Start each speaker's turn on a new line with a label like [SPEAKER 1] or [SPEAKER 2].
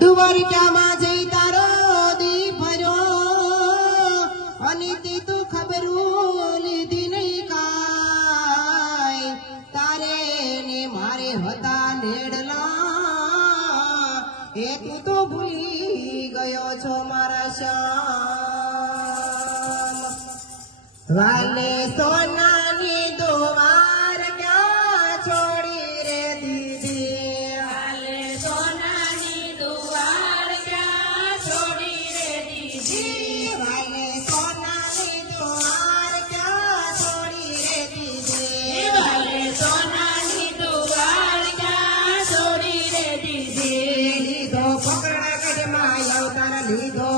[SPEAKER 1] દુવારિકામાં જઈ તારો દીપરો અનિતિ તું ખબરું લીધી નહીં કાય મારે હતા નેડલા. એ તું ભૂલી ગયો છો મારા શ્યામ. વાલે સોના